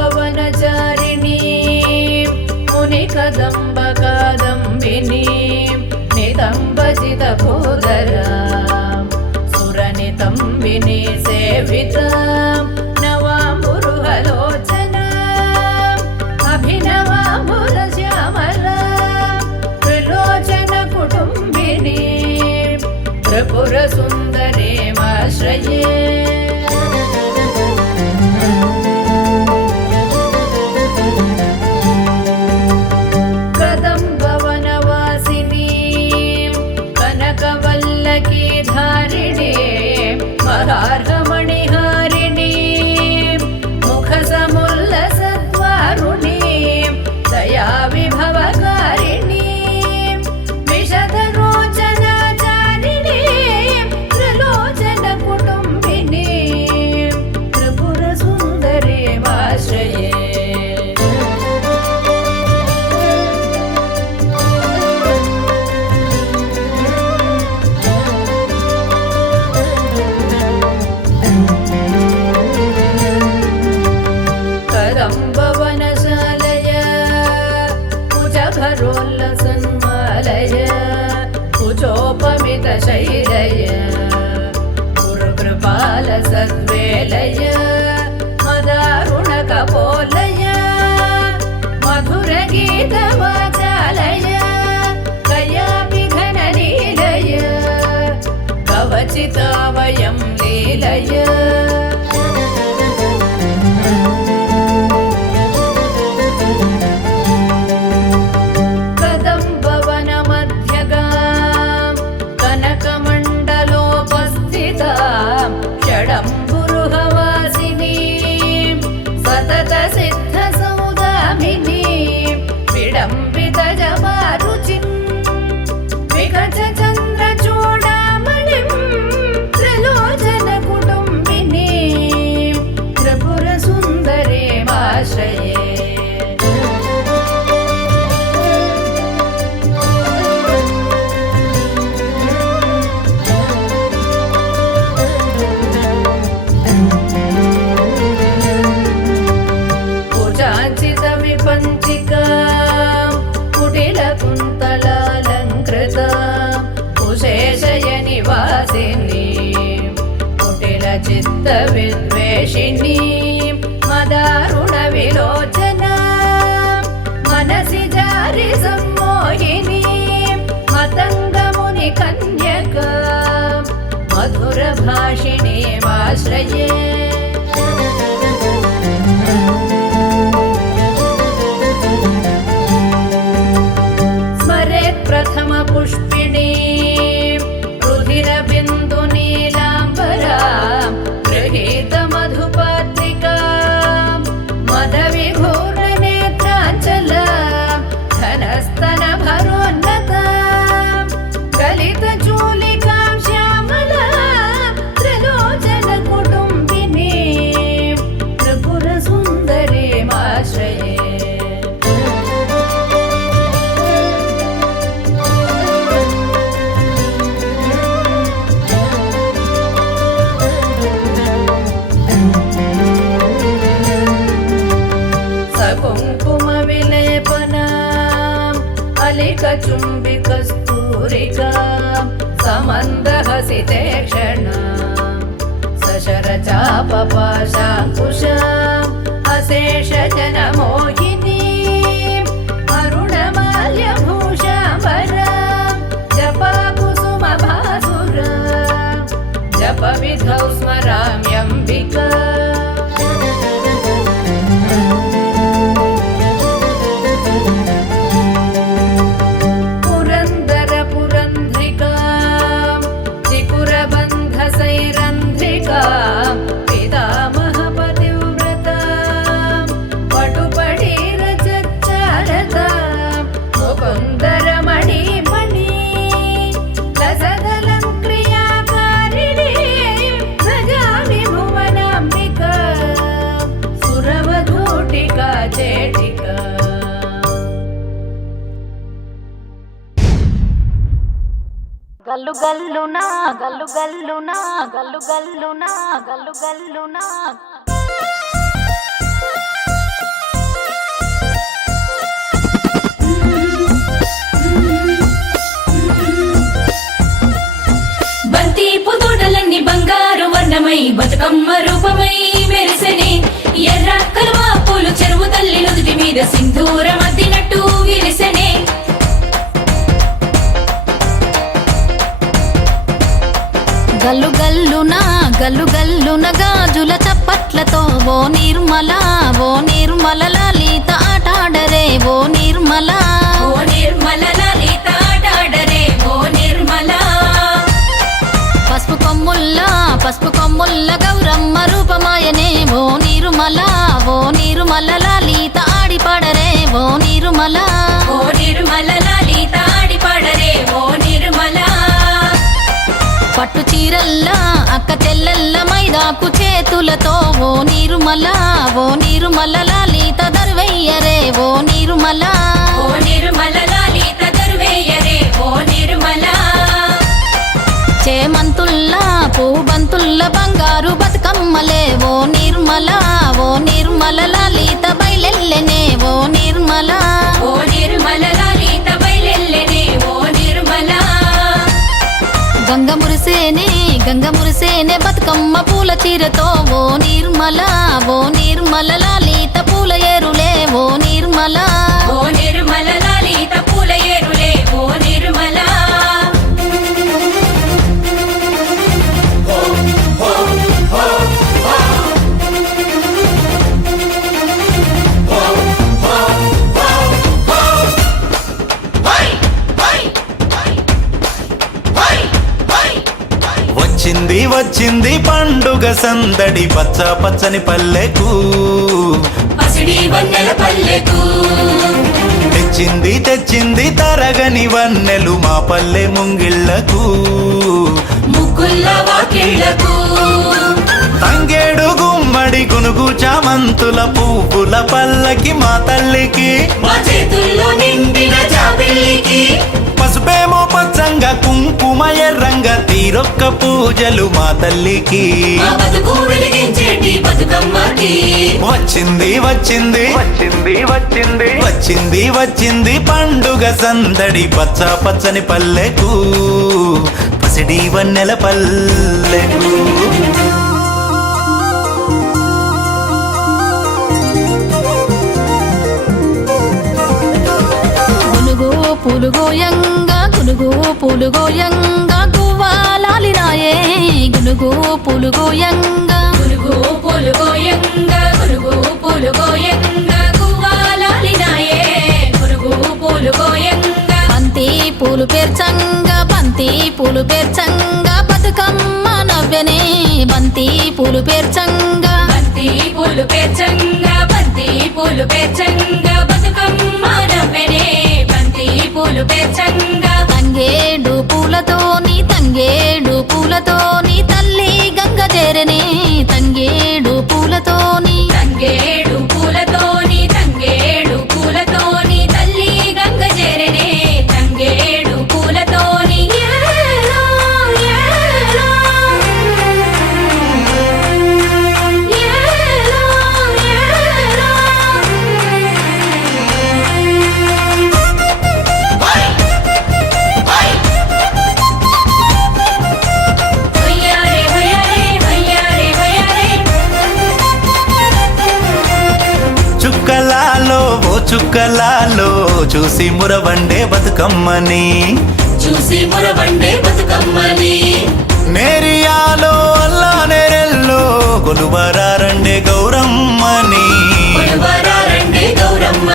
కదంబవనచారిణీ ముని కదంబ కాదంబినీ నితంబజితభూధరా సురనితంబినీ సేవితా నవాంబురుహలోచనా అభినవాంబురశ్యామలా త్రిలోచన కుటుంబినీ త్రిపుర సుందరీమాశ్రయే మహార్హమణిహారిణీ ముఖసముల్లసద్వారుణీ దయా విభవకారిణీ విశదరోచనాచారిణీ త్రిలోచన కుటుంబినీ త్రిపుర సుందరీమాశ్రయే కదంబవనశాలయ కుజఘరోల్లసన్మాలయ కుచోపమిత శైలయ గురుకృపాల సద్వేలయ మదారుణ కపోలయ మధుర గీత వాచాలయ కయాపి ఘన లీలయ కవచితావయం లీలయ షడంబురుహవాసినీ సతత సిద్ధ సౌదామినీ విడంబిత జవారుచిం వికచ చంద్ర చూడామణిం త్రిలోచన కుటుంబినీ త్రిపుర సుందరీమాశ్రయే పంచికా కుటిల కుంతలాలంకృత కుశేషయ నివాసిని కుటిల చిత్త విద్వేషిణి మదారుణ విలోచన మనసి జారి సమ్మోహిని మతంగముని కన్యక మధుర భాషిణి ఆశ్రయే ప్రథమ పుష్పిణీ రుధిర బిందు నీలాంబరా గృహీత మధుపాత్రికా మద విఘూర్ణ నేత్రాంచల ఘనస్తన భరోన్నత గలిత చూలికాం శ్యామల త్రిలోచన కుటుంబినీ త్రిపుర సుందరీమాశ్రయే చుంబికస్తూరికా సమందహసితే క్షణ సశరచాపపాశాంకుశా అశేష జనమోహినీ అరుణమాల్యభూషాంబరా జపా కుసుమ భాసురా జప విధౌ స్మరామ్యంబికా చేటిక గల్లు గల్లునా గల్లు గల్లునా గల్లు గల్లునా గల్లు గల్లునా బంతి పుతోటలన్నీ బంగారు వర్ణమై బతుకమ్మ రూపమై మెరిసెనే ఎర్ర కలువ పూలు చెరువు తల్లి నుదుటి మీద సింధూరం అద్దినట్టు విరిసెనే గల్లు గల్లునా గల్లు గల్లున గాజుల చప్పట్లతో ఓ నిర్మల లలిత ఆటాడరే ఓ నిర్మల లలిత ఆటాడరే ఓ నిర్మల పసుపు కొమ్ముల్ల గౌరమ్మ రూపమాయనే ఓ నిర్మల లలిత ఆడిపాడరే ఓ నిర్మల లలిత ఆడిపాడరే ఓ నిర్మల పట్టు చీరల్లా అక్క చెల్లెల్ల మైదాకు చేతులతో ఓ నిర్మల లలిత దర్వయ్యరే ఓ నిర్మల లలిత దర్వయ్యరే ఓ నిర్మల చేమంతుల్లా పూబంతుల్ల బంగారు బతుకమ్మలే ఓ నిర్మల లలిత బయలెల్లెనే ఓ నిర్మల లలిత బయలెల్లెనే ఓ నిర్మల గంగ మురిసేనే బతుకమ్మ పూల చీరతో ఓ నిర్మల లలిత పూల ఏరులే ఓ నిర్మల లలిత పూల ఏరులే ఓ నిర్మల వచ్చింది పండుగ సందడి పచ్చ పచ్చని పల్లెకు పసిడి వన్నెల పల్లెకు తెచ్చింది తరగని వన్నెలు మా పల్లె ముంగిళ్లకు ముగ్గుల్ల వాకిళ్లకు తంగేడు గుమ్మడి గునుగు చామంతుల పువ్వుల పల్లకి మా తల్లికి మా చేతుల్లో నిండిన జాబిల్లికి పసుపేమో పచ్చంగా కుంకుమ ఎర్రంగా తీరొక్క పూజలు మా తల్లికి మా బతుకు వెలిగించేటి బతుకమ్మకి వచ్చింది పండుగ సందడి పచ్చ పచ్చని పల్లెకు పసిడి వన్నెల పల్లెకు గునుగు పులుగోయంగా గువ్వాలాలినాయే గునుగు పులుగోయంగా గువ్వాలాలినాయే గునుగు పులుగోయంగా బంతి పూలు పేర్చంగా బతుకమ్మ నవ్వెనే బంతి పూలు పేర్చంగా బతుకమ్మ నవ్వెనే బంతి పూలు పేర్చంగా తంగేడు పూలతోని తల్లి గంగ చేరనే తంగేడు పూలతోని తల్లి గంగ చేరనే తంగేడు పూలతోని ఏలో, ఏలో. ఏలో, ఏలో. హొయ్యారే, హొయ్యారే, హొయ్యారే, హొయ్యారే. చుక్కలాలో చూసి మురవండే బతుకమ్మని నేరియాలో అల్లా నేరెల్లో కొలువరా